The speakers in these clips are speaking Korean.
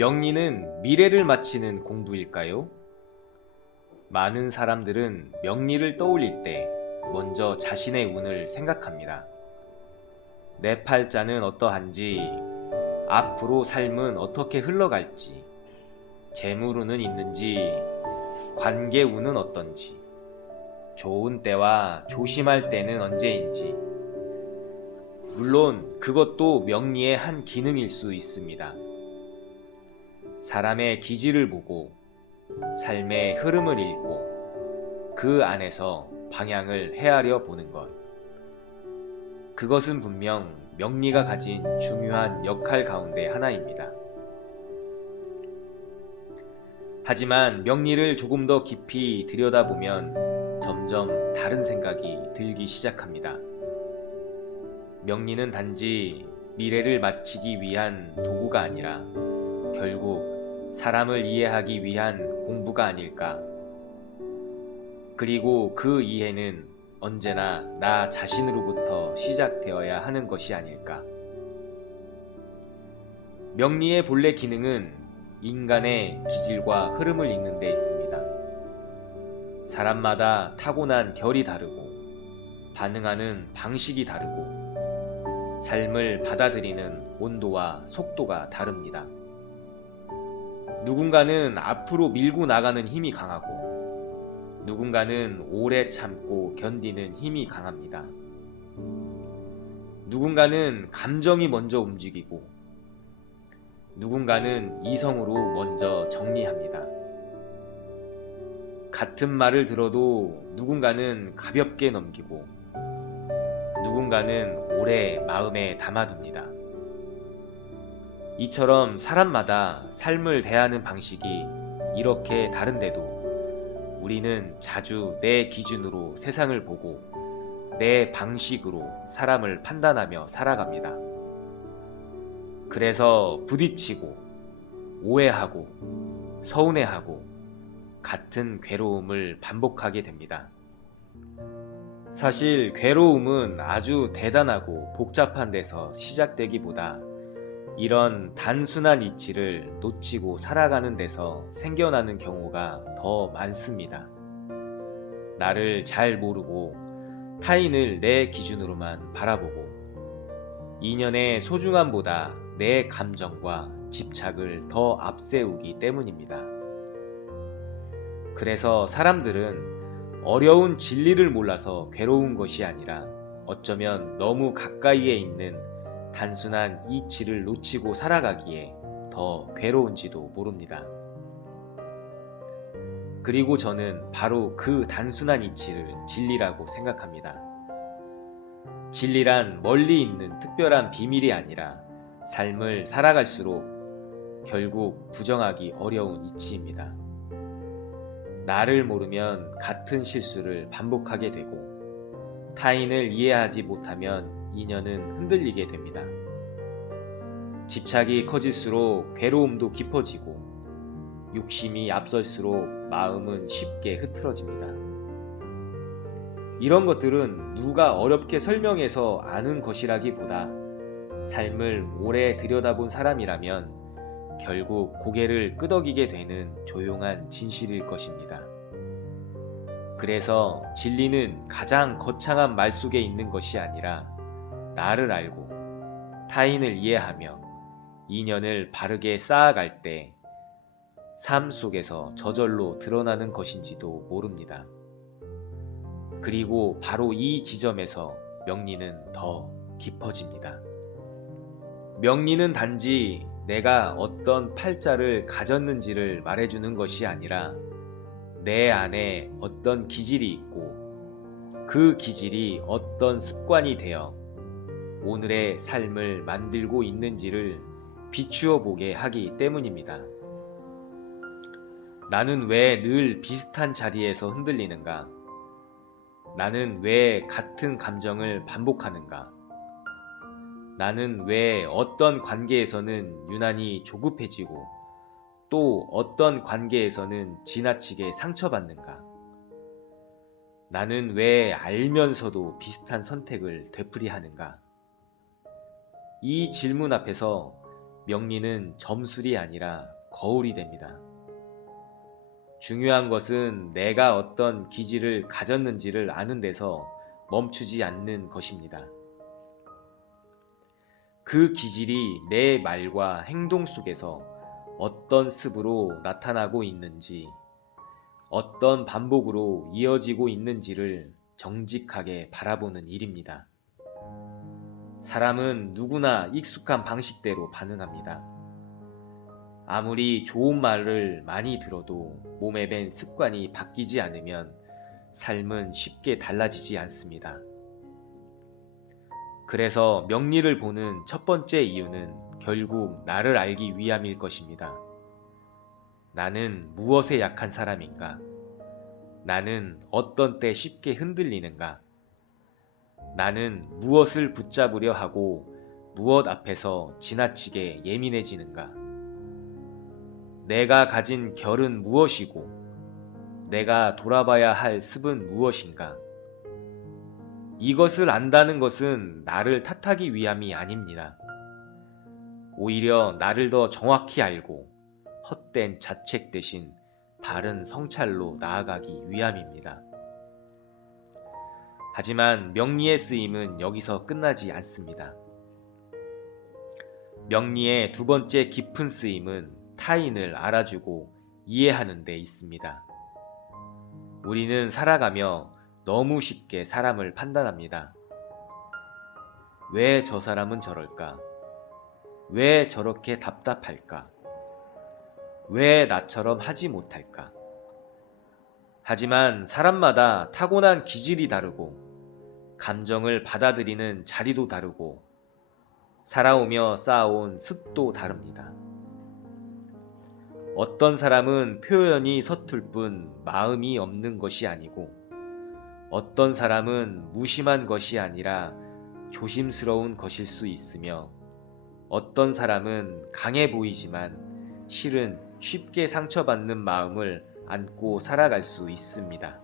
명리는 미래를 맞히는 공부일까요? 많은 사람들은 명리를 떠올릴 때 먼저 자신의 운을 생각합니다. 내 팔자는 어떠한지, 앞으로 삶은 어떻게 흘러갈지, 재물운은 있는지, 관계운은 어떤지, 좋은 때와 조심할 때는 언제인지. 물론 그것도 명리의 한 기능일 수 있습니다. 사람의 기질을 보고 삶의 흐름을 읽고 그 안에서 방향을 헤아려 보는 것. 그것은 분명 명리가 가진 중요한 역할 가운데 하나입니다. 하지만 명리를 조금 더 깊이 들여다보면 점점 다른 생각이 들기 시작합니다. 명리는 단지 미래를 맞히기 위한 도구가 아니라 결국 사람을 이해하기 위한 공부가 아닐까. 그리고 그 이해는 언제나 나 자신으로부터 시작되어야 하는 것이 아닐까. 명리의 본래 기능은 인간의 기질과 흐름을 읽는 데 있습니다. 사람마다 타고난 결이 다르고 반응하는 방식이 다르고 삶을 받아들이는 온도와 속도가 다릅니다. 누군가는 앞으로 밀고 나가는 힘이 강하고 누군가는 오래 참고 견디는 힘이 강합니다. 누군가는 감정이 먼저 움직이고 누군가는 이성으로 먼저 정리합니다. 같은 말을 들어도 누군가는 가볍게 넘기고 누군가는 오래 마음에 담아둡니다. 이처럼 사람마다 삶을 대하는 방식이 이렇게 다른데도 우리는 자주 내 기준으로 세상을 보고 내 방식으로 사람을 판단하며 살아갑니다. 그래서 부딪히고 오해하고 서운해하고 같은 괴로움을 반복하게 됩니다. 사실 괴로움은 아주 대단하고 복잡한 데서 시작되기보다 이런 단순한 이치를 놓치고 살아가는 데서 생겨나는 경우가 더 많습니다. 나를 잘 모르고 타인을 내 기준으로만 바라보고 인연의 소중함보다 내 감정과 집착을 더 앞세우기 때문입니다. 그래서 사람들은 어려운 진리를 몰라서 괴로운 것이 아니라 어쩌면 너무 가까이에 있는 단순한 이치를 놓치고 살아가기에 더 괴로운지도 모릅니다. 그리고 저는 바로 그 단순한 이치를 진리라고 생각합니다. 진리란 멀리 있는 특별한 비밀이 아니라 삶을 살아갈수록 결국 부정하기 어려운 이치입니다. 나를 모르면 같은 실수를 반복하게 되고 타인을 이해하지 못하면 인연은 흔들리게 됩니다. 집착이 커질수록 괴로움도 깊어지고 욕심이 앞설수록 마음은 쉽게 흐트러집니다. 이런 것들은 누가 어렵게 설명해서 아는 것이라기보다 삶을 오래 들여다본 사람이라면 결국 고개를 끄덕이게 되는 조용한 진실일 것입니다. 그래서 진리는 가장 거창한 말 속에 있는 것이 아니라 나를 알고 타인을 이해하며 인연을 바르게 쌓아갈 때 삶 속에서 저절로 드러나는 것인지도 모릅니다. 그리고 바로 이 지점에서 명리는 더 깊어집니다. 명리는 단지 내가 어떤 팔자를 가졌는지를 말해주는 것이 아니라 내 안에 어떤 기질이 있고 그 기질이 어떤 습관이 되어 오늘의 삶을 만들고 있는지를 비추어 보게 하기 때문입니다. 나는 왜 늘 비슷한 자리에서 흔들리는가? 나는 왜 같은 감정을 반복하는가? 나는 왜 어떤 관계에서는 유난히 조급해지고 또 어떤 관계에서는 지나치게 상처받는가? 나는 왜 알면서도 비슷한 선택을 되풀이하는가? 이 질문 앞에서 명리는 점술이 아니라 거울이 됩니다. 중요한 것은 내가 어떤 기질을 가졌는지를 아는 데서 멈추지 않는 것입니다. 그 기질이 내 말과 행동 속에서 어떤 습으로 나타나고 있는지, 어떤 반복으로 이어지고 있는지를 정직하게 바라보는 일입니다. 사람은 누구나 익숙한 방식대로 반응합니다. 아무리 좋은 말을 많이 들어도 몸에 밴 습관이 바뀌지 않으면 삶은 쉽게 달라지지 않습니다. 그래서 명리를 보는 첫 번째 이유는 결국 나를 알기 위함일 것입니다. 나는 무엇에 약한 사람인가? 나는 어떤 때 쉽게 흔들리는가? 나는 무엇을 붙잡으려 하고 무엇 앞에서 지나치게 예민해지는가? 내가 가진 결은 무엇이고 내가 돌아봐야 할 습은 무엇인가? 이것을 안다는 것은 나를 탓하기 위함이 아닙니다. 오히려 나를 더 정확히 알고 헛된 자책 대신 바른 성찰로 나아가기 위함입니다. 하지만 명리의 쓰임은 여기서 끝나지 않습니다. 명리의 두 번째 깊은 쓰임은 타인을 알아주고 이해하는 데 있습니다. 우리는 살아가며 너무 쉽게 사람을 판단합니다. 왜 저 사람은 저럴까? 왜 저렇게 답답할까? 왜 나처럼 하지 못할까? 하지만 사람마다 타고난 기질이 다르고 감정을 받아들이는 자리도 다르고 살아오며 쌓아온 습도 다릅니다. 어떤 사람은 표현이 서툴 뿐 마음이 없는 것이 아니고 어떤 사람은 무심한 것이 아니라 조심스러운 것일 수 있으며 어떤 사람은 강해 보이지만 실은 쉽게 상처받는 마음을 안고 살아갈 수 있습니다.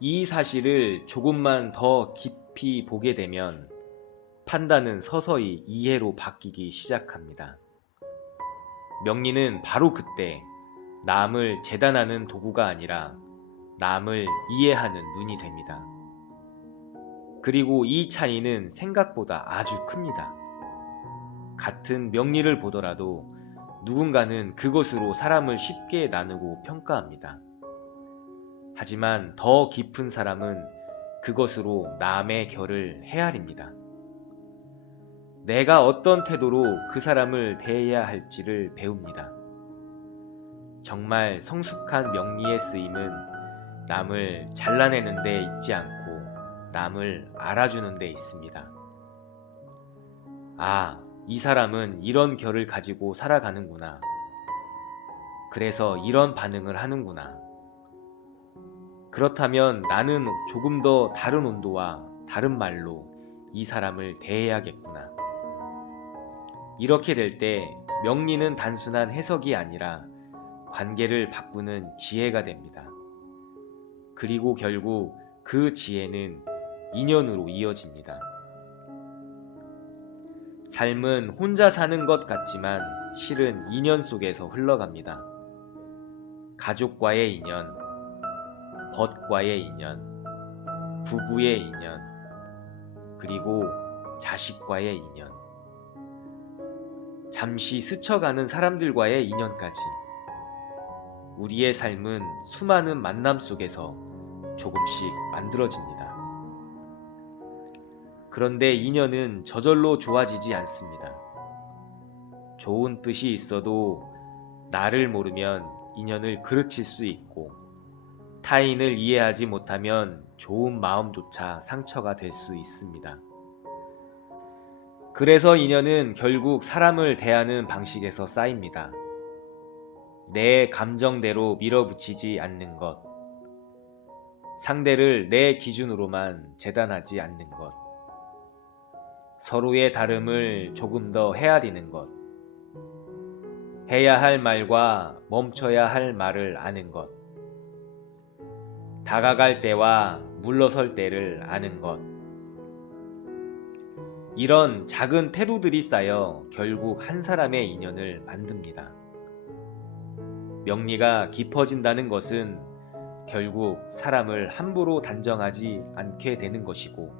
이 사실을 조금만 더 깊이 보게 되면 판단은 서서히 이해로 바뀌기 시작합니다. 명리는 바로 그때 남을 재단하는 도구가 아니라 남을 이해하는 눈이 됩니다. 그리고 이 차이는 생각보다 아주 큽니다. 같은 명리를 보더라도 누군가는 그것으로 사람을 쉽게 나누고 평가합니다. 하지만 더 깊은 사람은 그것으로 남의 결을 헤아립니다. 내가 어떤 태도로 그 사람을 대해야 할지를 배웁니다. 정말 성숙한 명리의 쓰임은 남을 잘라내는 데 있지 않고 남을 알아주는 데 있습니다. 아, 이 사람은 이런 결을 가지고 살아가는구나. 그래서 이런 반응을 하는구나. 그렇다면 나는 조금 더 다른 온도와 다른 말로 이 사람을 대해야겠구나. 이렇게 될 때 명리는 단순한 해석이 아니라 관계를 바꾸는 지혜가 됩니다. 그리고 결국 그 지혜는 인연으로 이어집니다. 삶은 혼자 사는 것 같지만 실은 인연 속에서 흘러갑니다. 가족과의 인연, 벗과의 인연, 부부의 인연, 그리고 자식과의 인연. 잠시 스쳐가는 사람들과의 인연까지. 우리의 삶은 수많은 만남 속에서 조금씩 만들어집니다. 그런데 인연은 저절로 좋아지지 않습니다. 좋은 뜻이 있어도 나를 모르면 인연을 그르칠 수 있고 타인을 이해하지 못하면 좋은 마음조차 상처가 될 수 있습니다. 그래서 인연은 결국 사람을 대하는 방식에서 쌓입니다. 내 감정대로 밀어붙이지 않는 것, 상대를 내 기준으로만 재단하지 않는 것, 서로의 다름을 조금 더 헤아리는 것, 해야 할 말과 멈춰야 할 말을 아는 것, 다가갈 때와 물러설 때를 아는 것, 이런 작은 태도들이 쌓여 결국 한 사람의 인연을 만듭니다. 명리가 깊어진다는 것은 결국 사람을 함부로 단정하지 않게 되는 것이고,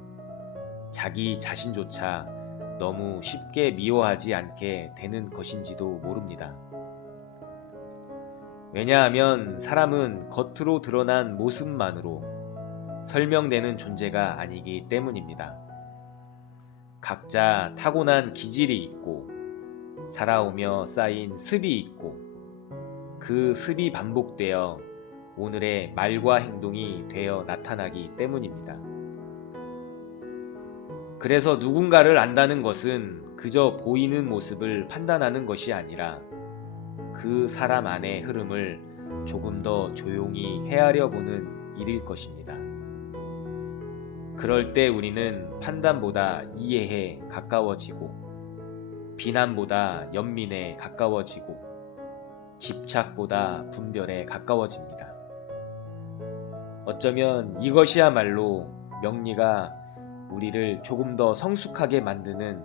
자기 자신조차 너무 쉽게 미워하지 않게 되는 것인지도 모릅니다. 왜냐하면 사람은 겉으로 드러난 모습만으로 설명되는 존재가 아니기 때문입니다. 각자 타고난 기질이 있고 살아오며 쌓인 습이 있고, 그 습이 반복되어 오늘의 말과 행동이 되어 나타나기 때문입니다. 그래서 누군가를 안다는 것은 그저 보이는 모습을 판단하는 것이 아니라 그 사람 안의 흐름을 조금 더 조용히 헤아려 보는 일일 것입니다. 그럴 때 우리는 판단보다 이해에 가까워지고, 비난보다 연민에 가까워지고, 집착보다 분별에 가까워집니다. 어쩌면 이것이야말로 명리가 우리를 조금 더 성숙하게 만드는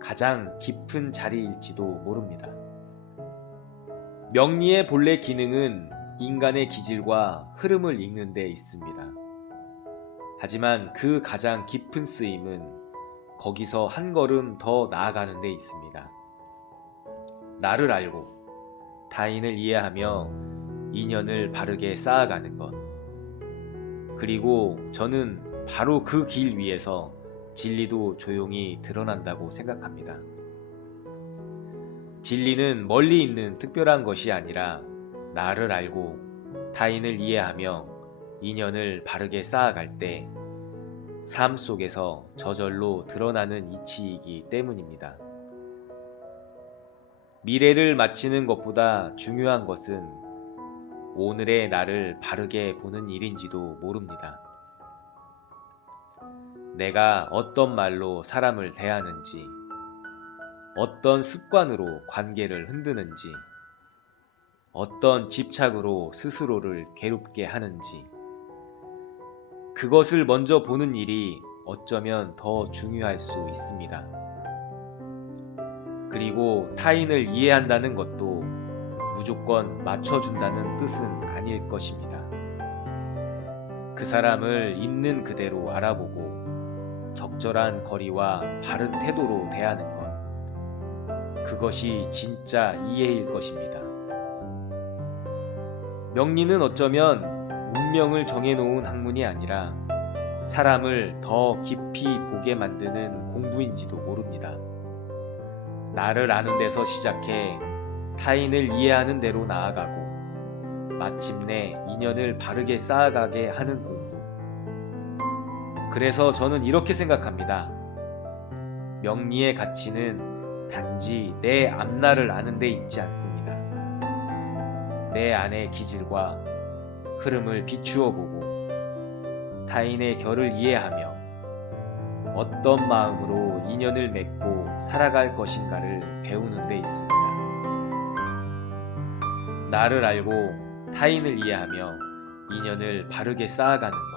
가장 깊은 자리일지도 모릅니다. 명리의 본래 기능은 인간의 기질과 흐름을 읽는 데 있습니다. 하지만 그 가장 깊은 쓰임은 거기서 한 걸음 더 나아가는 데 있습니다. 나를 알고 타인을 이해하며 인연을 바르게 쌓아가는 것. 그리고 저는 바로 그 길 위에서 진리도 조용히 드러난다고 생각합니다. 진리는 멀리 있는 특별한 것이 아니라 나를 알고 타인을 이해하며 인연을 바르게 쌓아갈 때 삶 속에서 저절로 드러나는 이치이기 때문입니다. 미래를 맞히는 것보다 중요한 것은 오늘의 나를 바르게 보는 일인지도 모릅니다. 내가 어떤 말로 사람을 대하는지, 어떤 습관으로 관계를 흔드는지, 어떤 집착으로 스스로를 괴롭게 하는지, 그것을 먼저 보는 일이 어쩌면 더 중요할 수 있습니다. 그리고 타인을 이해한다는 것도 무조건 맞춰준다는 뜻은 아닐 것입니다. 그 사람을 있는 그대로 알아보고 적절한 거리와 바른 태도로 대하는 것, 그것이 진짜 이해일 것입니다. 명리는 어쩌면 운명을 정해놓은 학문이 아니라 사람을 더 깊이 보게 만드는 공부인지도 모릅니다. 나를 아는 데서 시작해 타인을 이해하는 대로 나아가고 마침내 인연을 바르게 쌓아가게 하는 공부. 그래서 저는 이렇게 생각합니다. 명리의 가치는 단지 내 앞날을 아는 데 있지 않습니다. 내 안의 기질과 흐름을 비추어 보고 타인의 결을 이해하며 어떤 마음으로 인연을 맺고 살아갈 것인가를 배우는 데 있습니다. 나를 알고 타인을 이해하며 인연을 바르게 쌓아가는 것.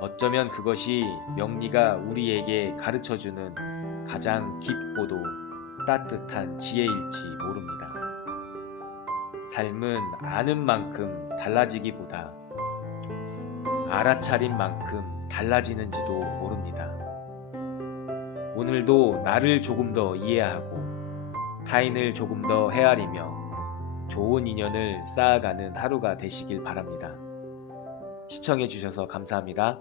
어쩌면 그것이 명리가 우리에게 가르쳐주는 가장 깊고도 따뜻한 지혜일지 모릅니다. 삶은 아는 만큼 달라지기보다 알아차린 만큼 달라지는지도 모릅니다. 오늘도 나를 조금 더 이해하고 타인을 조금 더 헤아리며 좋은 인연을 쌓아가는 하루가 되시길 바랍니다. 시청해 주셔서 감사합니다.